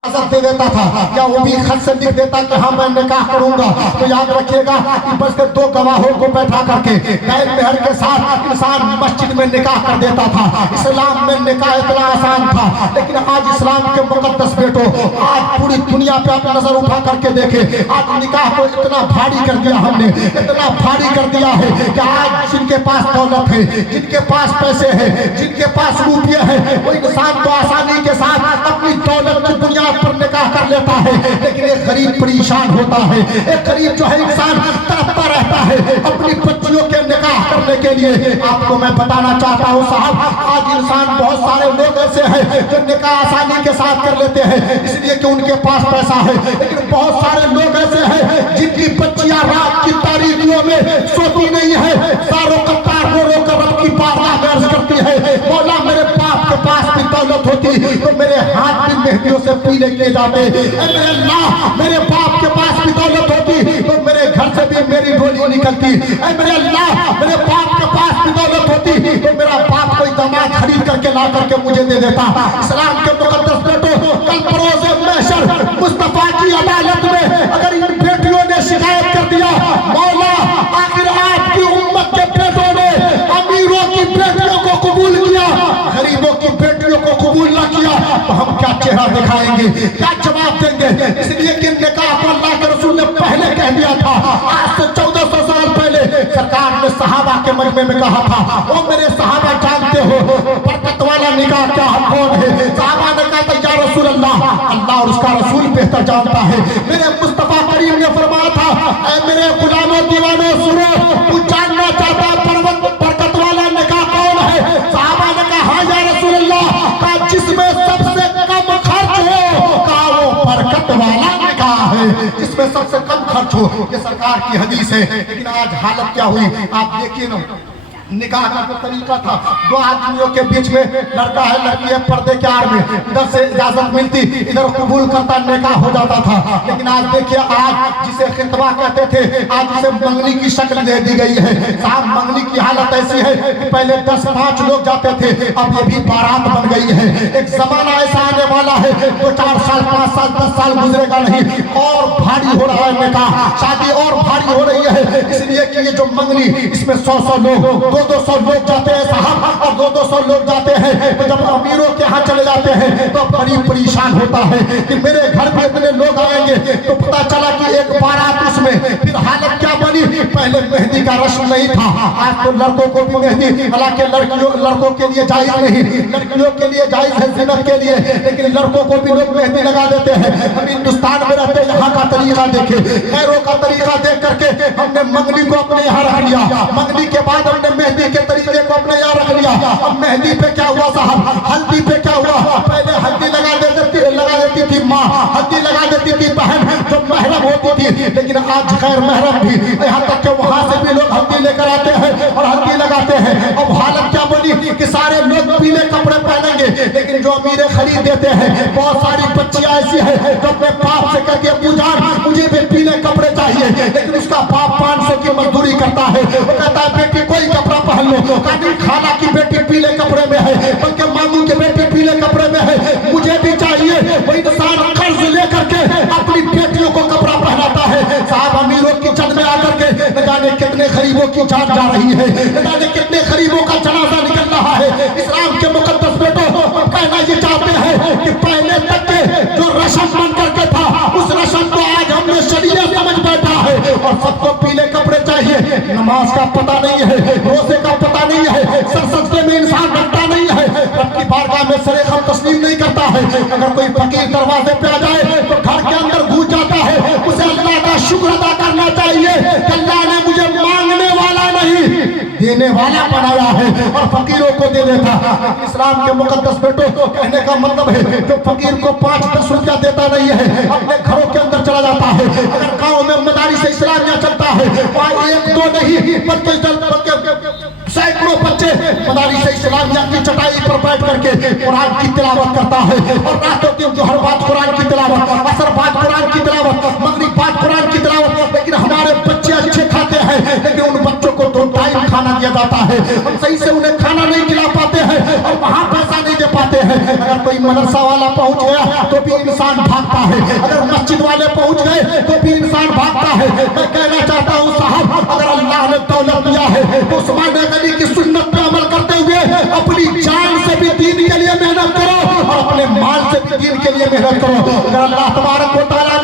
इजाजत दे देता था, क्या वो भी खत से लिख देता कि हाँ मैं निकाह करूंगा। तो याद रखिएगा कि बस के दो गवाहों को बैठा करके गैर मेहर के साथ इंसान मस्जिद में निकाह कर देता था। इस्लाम में निकाह इतना आसान था, लेकिन आज इस्लाम के मुकद्दस बेटो, आज पूरी दुनिया पे आप नजर उठा करके देखे, आज निकाह को इतना भारी कर दिया हमने, इतना भारी कर दिया है कि आज जिनके पास दौलत है, जिनके पास पैसे है, जिनके पास रुपये है, वो इंसान तो आसानी के साथ अपनी दौलत की दुनिया पर निकाह कर लेता है। लेकिन एक गरीब परेशान होता है, एक गरीब जो है इंसान तड़पता रहता है अपनी बच्चियों के निकाह करने के लिए। आपको मैं बताना चाहता हूँ साहब, आज इंसान बहुत सारे लोग ऐसे हैं जो निकाह आसानी के साथ कर लेते हैं इसलिए कि उनके पास पैसा है, लेकिन बहुत सारे लोग ऐसे हैं जिनकी बच्चियां रात की तारीकियों में सोती नहीं है, सारों कतार रो रो कर रब की बारगाह में अर्ज करती है, मौला मेरे बाप के पास भी दौलत होती तो मेरे हाथ भी मेहंदियों से पीले किए जाते, मेरे अल्लाह मेरे बाप के पास भी दौलत होती तो मेरे घर से भी मेरी डोली निकलती, मेरे अल्लाह मेरे बाप के पास भी दौलत होती तो मेरा बाप कोई दामाद खरीद करके ला करके मुझे दे देता। इस्लाम के मुकद्दस बेटो, कल बरोज़े महशर मुस्तफा की अदालत में अगर इन बेटियों ने शिकायत कर दिया, मौला आखिर आपकी उम्मत के बेटों ने अमीरों की बेटियों को कबूल किया, गरीबों की बेटियों को कबूल न किया, तो हम क्या चेहरा दिखाएंगे, क्या जवाब देंगे। इसलिए कि निकाह को अल्लाह के रसूल ने पहले कह दिया था, आज से 1400 साल पहले सरकार ने सहाबा के मजमे में कहा था, ओ मेरे सहाबा जानते हो बरकत वाला निकाह क्या कौन है। सहाबा ने कहा या रसूल अल्लाह, अल्लाह और उसका रसूल बेहतर जानता है। मेरे मुस्तफा करीम ने फरमाया था, ऐ मेरे गुलामों दीवानों सुनो, तू जानना चाहता बरकत वाला निकाह कौन है। सहाबा ने कहा हाँ या रसूल अल्लाह, कहा जिसमें सबसे कम खर्च हो, कहा वो बरकत वाला निकाह है, जिसमें सबसे कम खर्च हो। ये सरकार की हदीस है। लेकिन आज हालत क्या हुई आप देखिए ना, निकाह का जो तरीका था, दो आदमियों के बीच में लड़का है लड़की है, पर्दे के आड़ में इधर से इजाजत मिलती, इधर कबूल करता, निकाह हो जाता था। लेकिन आज देखिए, आज जिसे खितबा कहते थे आज उसे मंगनी की शक्ल दे दी गई है। साहब मंगनी की हालत ऐसी है कि पहले 10-5 लोग जाते थे, अब ये भी बारात बन गई है। एक जमाना ऐसा आने वाला है, 2-4 साल 5 साल 10 साल गुजरेगा नहीं, और भारी हो रहा है निकाह, शादी और भारी हो रही है। इसलिए कि ये जो मंगनी, इसमें 100 लोग 200 लोग जाते हैं साहब, और 200 लोग जाते हैं। तो जब अमीरों के यहाँ चले जाते हैं तो गरीब परेशान होता है कि मेरे घर पे इतने लोग आएंगे। तो पता चला कि एक बारात उसमें, फिर हालत क्या बनी, पहले मेहंदी का रस्म नहीं था, आज तो लड़कों को भी मेहंदी, हालांकि लड़कों के लिए जायज नहीं, लड़कियों के लिए जायज है ज़िनत के लिए, लेकिन लड़कों को भी लोग मेहंदी लगा देते हैं। हम हिंदुस्तान में रहते, यहाँ का तरीका देखे, खैरों का तरीका देख करके हमने मंगनी को अपने यहाँ रख लिया, मंगनी के बाद हमने मेहंदी के तरीके को अपने यहाँ रख लिया। अब मेहंदी पे क्या हुआ साहब, हल्दी पे क्या हुआ, पहले हल्दी लगा देती थी माँ, हल्दी लगा देती थी बहन जो महरम होती थी, लेकिन आज गैर महरम भी, यहाँ तक कि वहाँ से भी लोग हल्दी लेकर आते हैं और हल्दी लगाते हैं। अब हालत क्या बनी कि सारे लोग पीले कपड़े पहनेंगे, लेकिन जो अमीर खरीद देते हैं, बहुत सारी बच्चियां ऐसी है जो अपने बाप से कहती है पूजान मुझे भी पीले कपड़े चाहिए, लेकिन उसका बाप 500 की मजदूरी करता है, वो कहता है बेटी कोई कपड़ा पहन लो, कभी खाला की बेटी पीले कपड़े में है, बल्कि मामू की बेटी पीले कपड़े में है, मुझे भी चाहिए। वो इंसान कर्ज लेकर के अपनी बेटियों को कपड़ा पहनाता है। साहब अमीरों की छत में आकर के न जाने कितने गरीबों की जान जा रही है, न जाने कितने गरीबों का जनाजा निकल रहा है। इस्लाम के मुकद्दस बेटों, कहना ये चाहते हैं कि पहले तक के जो रस्म बन करके था, उस रस्म को आज हमने शरीयत समझ बैठा है और सबको पीले कपड़े चाहिए। नमाज का पता नहीं है, रोजे का पता नहीं है, सर सजदे में इंसान रखता नहीं है, रब की बारगाह में सरे खम तस्लीम नहीं करता है। अगर कोई फकीर दरवाजे पे आ जाए तो घर के अंदर घुस जाता है, उसे अल्लाह का शुक्र अदा करना चाहिए कि अल्लाह ने मुझे मांगने वाला नहीं देने वाला बनाया है, और फकीरों को दे देता। इस्लाम के मुकद्दस बेटो, कहने का मतलब है जो फकीर को 5-10 रुपया देता नहीं है, अपने घरों के अंदर चला जाता है। अगर गाँव में मदारिस इस्लामिया चलता है, वहाँ 1-2 नहीं बल्कि सैकड़ों बच्चे मदारिस इस्लामिया की चटाई पर बैठ करके कुरान की तिलावत करता है, और रातों के जो हर बात कुरान की तिलावत, असर बात कुरान की तिलावत, मगरिब बात कुरान की तिलावत। लेकिन हमारे बच्चे अच्छे खाते हैं, लेकिन उन बच्चों को 2 टाइम खाना दिया जाता है, हम सही से उन्हें खाना नहीं खिला पाते हैं और वहाँ पैसा नहीं दे पाते भागते हैं। अगर कोई मदरसा वाला पहुंच गया तो भी इंसान भागता है, अगर मस्जिद वाले पहुंच गए तो भी इंसान भागता है। मैं कहना चाहता हूं साहब, अगर अल्लाह ने दौलत दिया है तो उस्मान गनी की सुन्नत पे अमल करते हुए अपनी जान से भी दीन के लिए मेहनत करो और अपने माल से भी दीन के लिए मेहनत करो। अगर अल्लाह तबारक व तआला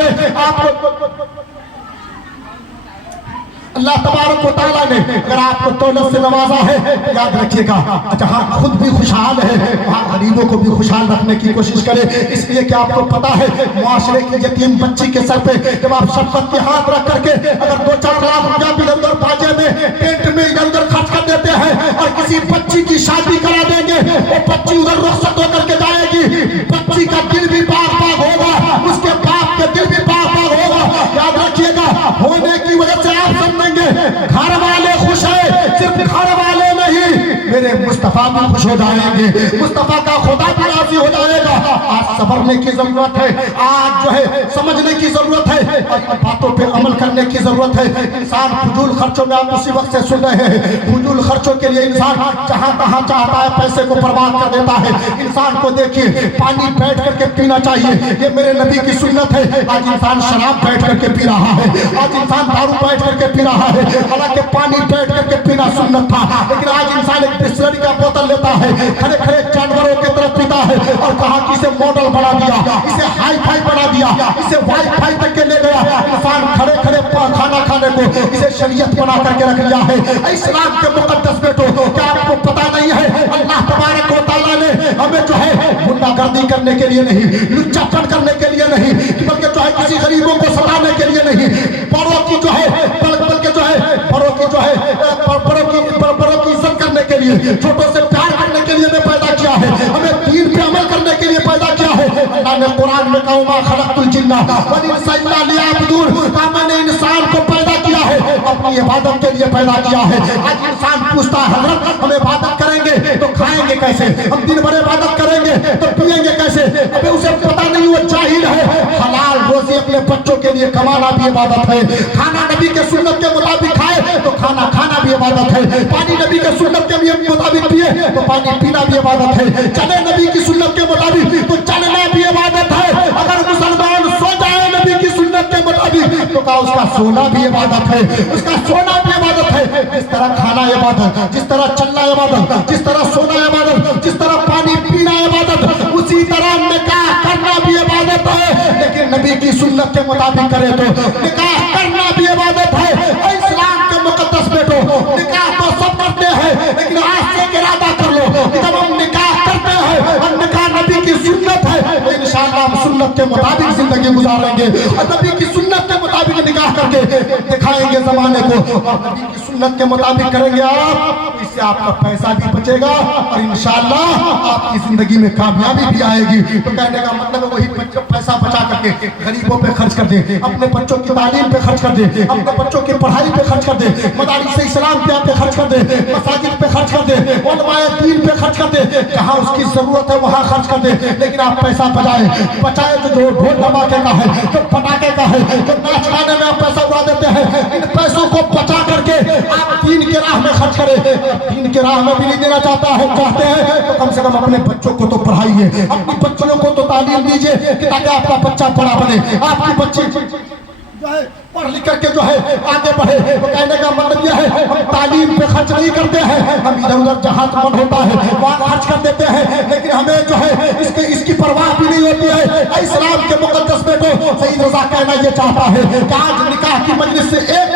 ने अगर आपको दौलत से नवाजा है, याद रखिएगा जहाँ खुद भी खुशहाल है वहाँ गरीबों को भी खुशहाल रखने की कोशिश करें। इसलिए कि आपको पता है मुआशरे की यतीम बच्ची के सर पे जब आप शफकत के हाथ रख करके अगर 2-4 लाख रुपया भी इधर बाजे में टेंट में इधर उधर खर्च कर देते हैं और किसी बच्ची की शादी करा देंगे, वो बच्ची उधर रुखसत होकर के जाएगी, बच्ची का दिल भी बाग बाग होगा, उसके बाप के दिल भी बाग बाग होगा। याद रखिएगा, होने की वजह से आप समझेंगे घर वाले खुश है, सिर्फ घर वाले नहीं, मेरे मुस्तफा भी खुश हो जाएंगे, मुस्तफा का खुदा भी राजी हो जाएगा। आज संभलने की जरूरत है, आज जो है समझने की जरूरत है और इन बातों पे अमल करने की जरूरत है। इंसान फजूल खर्चों में, आप उसी वक्त से सुन रहे हैं, फजूल खर्चों के लिए इंसान जहां तहां चाहता है पैसे को बर्बाद कर देता है। इंसान को देखिए, पानी बैठ करके पीना चाहिए, ये मेरे नबी की सुन्नत है। आज इंसान शराब बैठ करके पी रहा है, आज इंसान दारू बैठ करके पी रहा है, हालांकि पानी बैठ करके पीना सुन्नत था, लेकिन आज इंसान एक बिस्लरी का बोतल लेता है, खड़े खड़े जानवरों की तरफ पीता है और कहा कि इसे मॉडल बना दिया, इसे हाई फाई बना दिया, इसे वाई फाई तक के ले गया। इंसान खड़े खड़े खाना खाने को इसे शरीयत बना करके रख लिया है। इस्लाम के मुकद्दस बेटो, क्या आपको पता नहीं है अल्लाह तबारक व तआला ने हमें जो है गुंडागर्दी करने के लिए नहीं, लुच्चापन करने के लिए नहीं, बल्कि जो है किसी गरीबों को सताने के लिए नहीं, बड़ों की जो है बल्कि जो है बड़ों की इज्जत करने के लिए, छोटों से प्यार करने के लिए मैं पैदा किया है, हमें दीन पे अमल करने के लिए पैदा किया है। अल्लाह ने कुरान में कहा मा खलक़तुल जिन्ना वल इंसा इल्ला लियअबुदून, कहा मैंने इंसान को पैदा किया है, अपनी इबादत के लिए पैदा किया है। आज इंसान पूछता है हजरत हम इबादत करेंगे तो खाएंगे कैसे, हम दिन भर इबादत करेंगे तो पिएंगे कैसे? अबे उसे पता नहीं, वो जाहिल है। हलाल रोजी अपने बच्चों के लिए कमाना भी इबादत है, खाना नबी के सुन्नत के मुताबिक खाए तो खाना खाना भी इबादत है, पानी नबी के सुन्नत के मुताबिक पिए तो पानी पीना भी इबादत है, चले नबी की सुन्नत के मुताबिक तो चलना भी इबादत है। अगर मुसलमान सो जाए नबी की सुन्नत के मुताबिक तो कहा उसका सोना भी इबादत है, उसका सोना भी इबादत है। जिस तरह खाना इबादत, जिस तरह चलना इबादत, जिस तरह सोना इबादत, जिस तरह पानी पीना इबादत, उसी तरह निकाह करना भी इबादत है। लेकिन नबी की सुन्नत के मुताबिक करे तो निकाह करना भी इबादत है। इस्लाम के मुकद्दस बेटो, निकाह तो सब करते हैं, लेकिन आज से इरादा कर लो कि जब हम निकाह करते हैं और निकाह नबी की सुन्नत है तो इंशाअल्लाह हम सुन्नत के मुताबिक जिंदगी गुजारेंगे और नबी की सुन्नत के मुताबिक निकाह करके दिखाएंगे जमाने को, और नबी की सुन्नत के मुताबिक करेंगे आप, इससे आपका पैसा भी बचेगा और इंशाअल्लाह आपकी जिंदगी में कामयाबी भी आएगी। तो कहने का मतलब है वही पैसा बचा करके गरीबों पे खर्च कर दे, अपने बच्चों की तालीम पे खर्च कर दे, अपने बच्चों की पढ़ाई पे खर्च कर दे, मदारिस इस्लाम पे खर्च कर दे, मसाजिद पे खर्च कर दे, उलमाए दीन पे खर्च कर दे, जहाँ उसकी जरूरत है वहाँ खर्च कर दे। लेकिन आप पैसा बचाए तो जो ढोल धमाके का है, जो पटाखे का है, जो नाच गाने में आप पैसा उड़ा देते हैं, इन पैसों को बचा करके आप दीन के राह में खर्च करें। दीन के राह में भी नहीं देना चाहते हैं तो कम से कम अपने बच्चों को तो पढ़ाइए, अपनी बच्चियों को तो तालीम दीजिए कि ताकि आपका बच्चा बड़ा बने, आपकी बच्ची जो है पढ़ लिख करके जो है आगे बढ़े। तो कहने का मतलब यह है हम तालीम पे खर्च नहीं करते हैं, हम इधर उधर जहाँ मन होता है वहाँ खर्च कर देते हैं, लेकिन हमें जो है इसकी परवाह भी नहीं होती है। इस्लाम के मुकद्दस बेटो सईद रज़ा कहना ये चाहता है कि आज निकाह की मजलिस से एक